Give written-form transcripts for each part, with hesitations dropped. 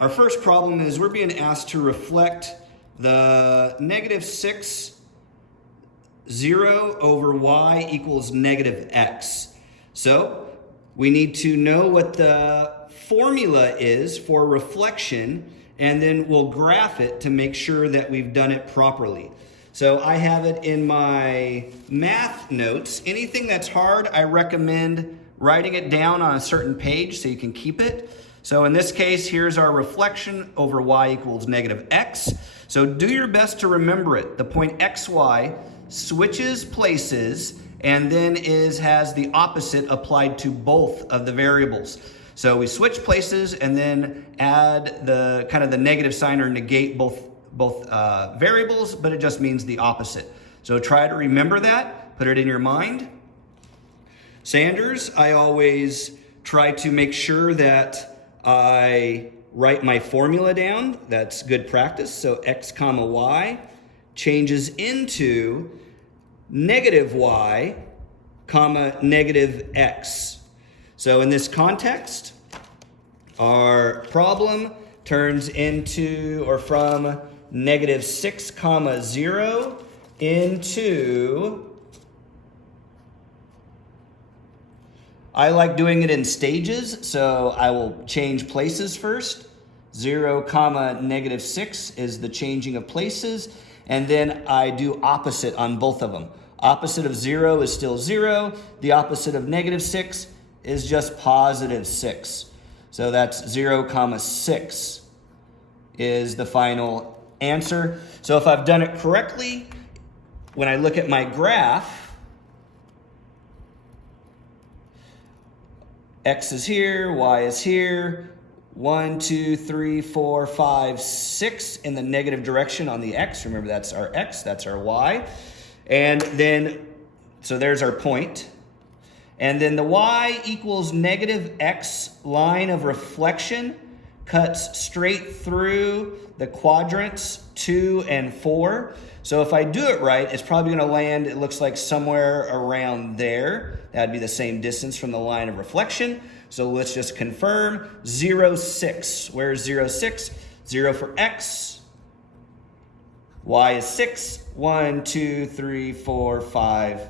Our first problem is we're being asked to reflect the -6, 0 over y equals -x. So we need to know what the formula is for reflection, and then we'll graph it to make sure that we've done it properly. So I have it in my math notes. Anything that's hard, I recommend writing it down on a certain page so you can keep it. So in this case, here's our reflection over y equals -x. So do your best to remember it. The point xy switches places and then has the opposite applied to both of the variables. So we switch places and then add the kind of the negative sign or negate both variables, but it just means the opposite. So try to remember that, put it in your mind. Sanders, I always try to make sure that I write my formula down. That's good practice. So x comma y changes into -y comma -x. So in this context, our problem turns into, or from -6 comma 0 into, I like doing it in stages, so I will change places first. 0 comma -6 is the changing of places, and then I do opposite on both of them. Opposite of 0 is still 0. The opposite of -6 is just +6. So that's 0 comma 6 is the final answer. So if I've done it correctly, when I look at my graph, x is here, y is here, 1, 2, 3, 4, 5, 6 in the negative direction on the x. Remember, that's our x, that's our y. And then, so there's our point. And then the y equals -x line of reflection cuts straight through the quadrants 2 and 4. So if I do it right, it's probably going to land, it looks like somewhere around there. That'd be the same distance from the line of reflection. So let's just confirm 0, 6. Where's 0, 6? 0 for x. Y is 6. 1, 2, 3, 4, 5,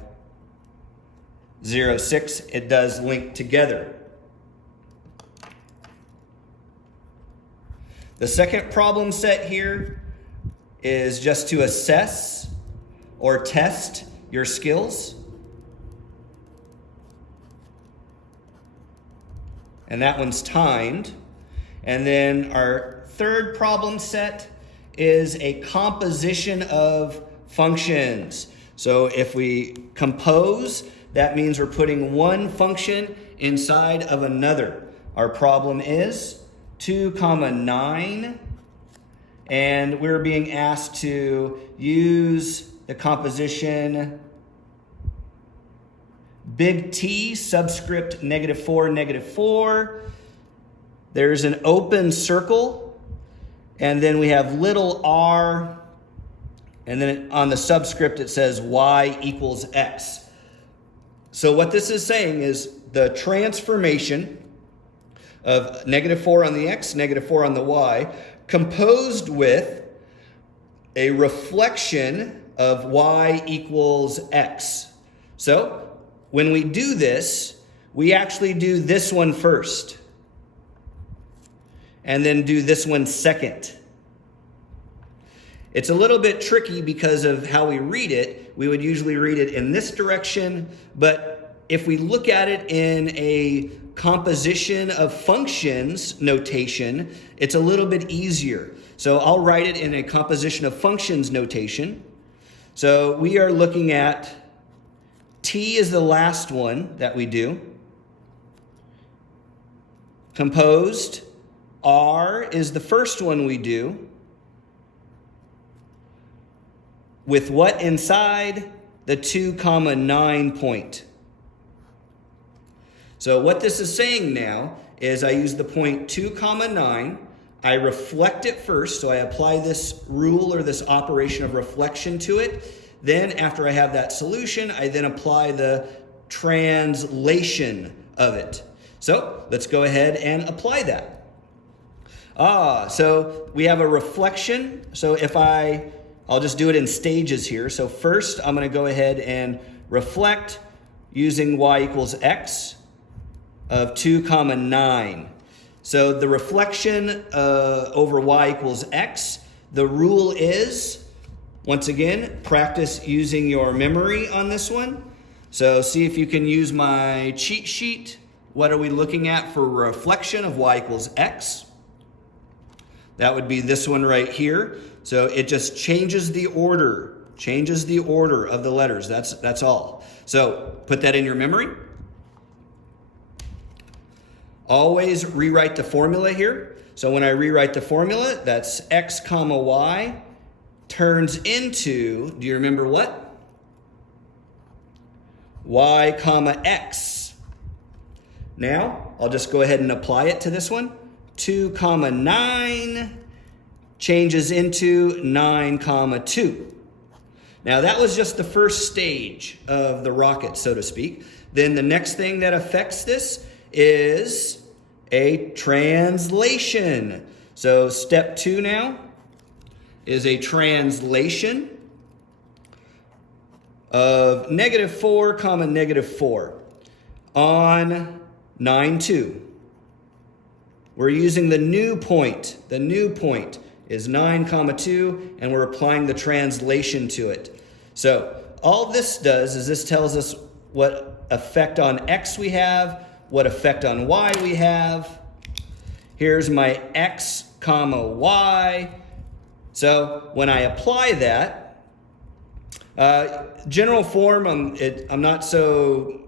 0, 6. It does link together. The second problem set here is just to assess or test your skills. And that one's timed. And then our third problem set is a composition of functions. So if we compose, that means we're putting one function inside of another. Our problem is 2 comma 9, and we're being asked to use the composition big T subscript -4, -4. There's an open circle, and then we have little r, and then on the subscript it says y equals x. So what this is saying is the transformation of -4 on the x, -4 on the y, composed with a reflection of y equals x. So when we do this, we actually do this one first, and then do this one second. It's a little bit tricky because of how we read it. We would usually read it in this direction, but if we look at it in a composition of functions notation, it's a little bit easier. So I'll write it in a composition of functions notation. So we are looking at T is the last one that we do. Composed, R is the first one we do. With what inside? The 2 comma 9 point. So what this is saying now is I use the point 2 comma 9. I reflect it first, so I apply this rule or this operation of reflection to it. Then after I have that solution, I then apply the translation of it. So let's go ahead and apply that. So we have a reflection. So I'll just do it in stages here. So first, I'm going to go ahead and reflect using y equals x of 2 comma 9. So the reflection over y equals x, the rule is, once again, practice using your memory on this one. So see if you can use my cheat sheet. What are we looking at for reflection of y equals x? That would be this one right here. So it just changes the order of the letters. That's all. So put that in your memory. Always rewrite the formula here. So when I rewrite the formula, that's x comma y turns into, do you remember what? Y comma x. Now, I'll just go ahead and apply it to this one. 2 comma 9 changes into 9 comma 2. Now that was just the first stage of the rocket, so to speak. Then the next thing that affects this is a translation. So step 2 now is a translation of -4 comma -4 on 9 2. We're using the new point. The new point is 9 comma 2, and we're applying the translation to it. So all this does is this tells us what effect on x we have, what effect on y we have. Here's my x comma y. So when I apply that, general form, I'm not so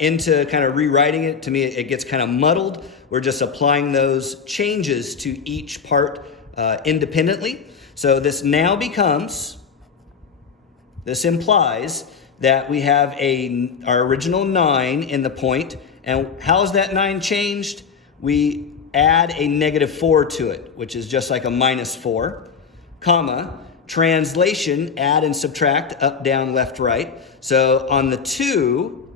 into kind of rewriting it. To me, it gets kind of muddled. We're just applying those changes to each part independently. So this now becomes, this implies that we have our original 9 in the point. And how's that 9 changed? We add a -4 to it, which is just like a -4, comma, translation, add and subtract, up, down, left, right. So on the 2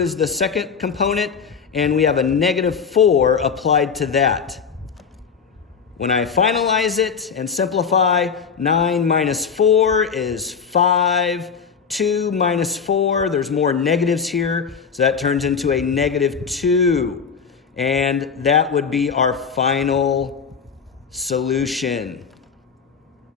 is the second component, and we have a -4 applied to that. When I finalize it and simplify, 9 minus 4 is 5. 2 minus 4, there's more negatives here, so that turns into a -2. And that would be our final solution.